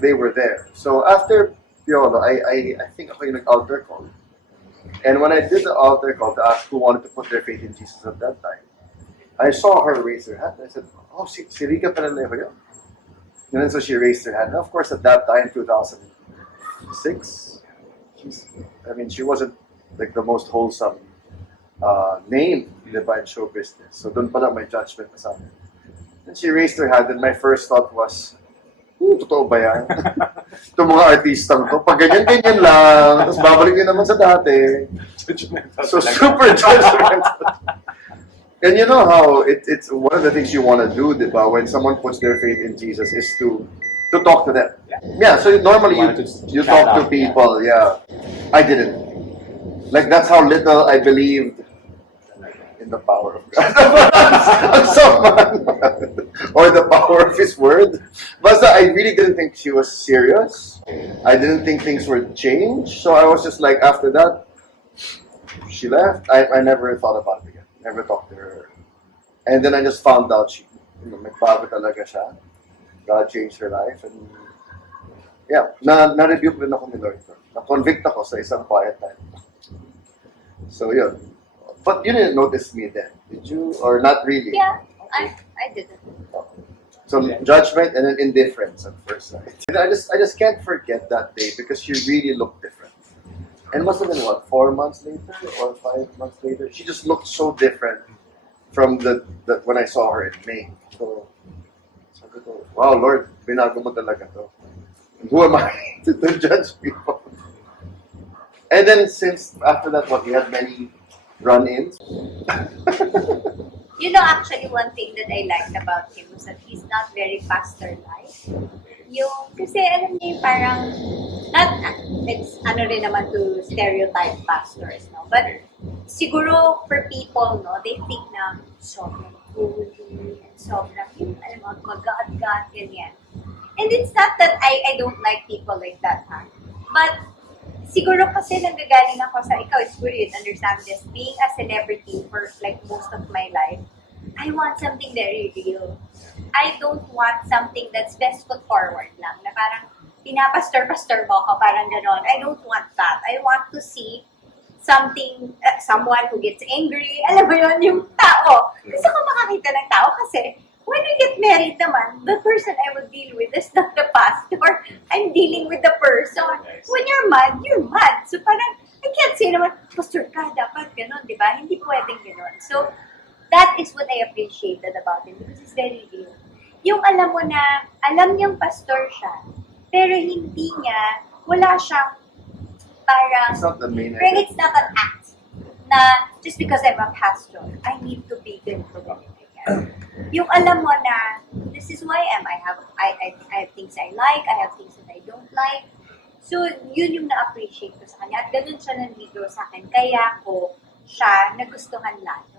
they were there. So after Piolo, I think ako yung nag-altar call. And when I did the altar call to ask who wanted to put their faith in Jesus at that time, I saw her raise her hand. I said, oh, si Rica pala na yun. And then so she raised her hand. And of course, at that time, 2006, she wasn't like the most wholesome name in the show business. So doon pala may judgment na sa akin. And she raised her hand and my first thought was, totoo ba yan? Itong mga artistang to, pag ganyan-ganyan lang, tapos babalik din naman sa dati. So super judgmental. And you know how it's one of the things you want to do, diba? When someone puts their faith in Jesus is to talk to them. Yeah, so normally you talk to people, yeah. I didn't. Like that's how little I believed in the power of God. Or the power of His Word. But I really didn't think she was serious. I didn't think things would change. So I was just like, after that, she left. I never thought about it again. Never talked to her. And then I just found out she, nagbago talaga siya. God changed her life. And yeah, na-rebuke din ako ni Lord. Na-convict ako sa isang quiet time. So yun. But you didn't notice me then, did you? Or not really? Yeah, I didn't. So judgment and then indifference at first sight. And I just can't forget that day because she really looked different. And must have been what, 4 months later or 5 months later? She just looked so different from the when I saw her in May. So sabi ko, wow, Lord, binago mo talaga to. And who am I to judge people? And then since after that, what, we had many run-ins. You know, actually, one thing that I liked about him was that he's not very pastor-like. Kasi alam niya yung parang, it's rin naman to stereotype pastors, no? But siguro for people, no, they think na sobrang holy and sobrang, alam mo, mag-God, ganyan. And it's not that I don't like people like that, ha? But siguro kasi nanggagaling ako sa ikaw, siguro you'd understand this, being a celebrity for like most of my life, I want something very real. I don't want something that's best foot forward lang, na parang pinapastor-pastor mo ako, parang gano'n. I don't want that. I want to see something, someone who gets angry, alam mo yun, yung tao. Gusto ko makakita ng tao kasi when we get married naman, the person I will deal with is not the pastor. I'm dealing with the person. When you're mad, you're mad. So parang, I can't say naman, pastor ka, dapat gano'n, di ba? Hindi pwedeng gano'n. So, that is what I appreciated about him because it's very real. Yung alam mo na, alam niyang pastor siya, pero hindi niya, wala siyang parang, It's not the main pero idea. it's not an act na just because I'm a pastor, I need to be good for anything. Yung alam mo na, this is who I am. I have things I like, I have things that I don't like. So, yun yung na-appreciate ko sa kanya. At ganun siya nandito sa akin. Kaya ko siya nagustuhan lahat.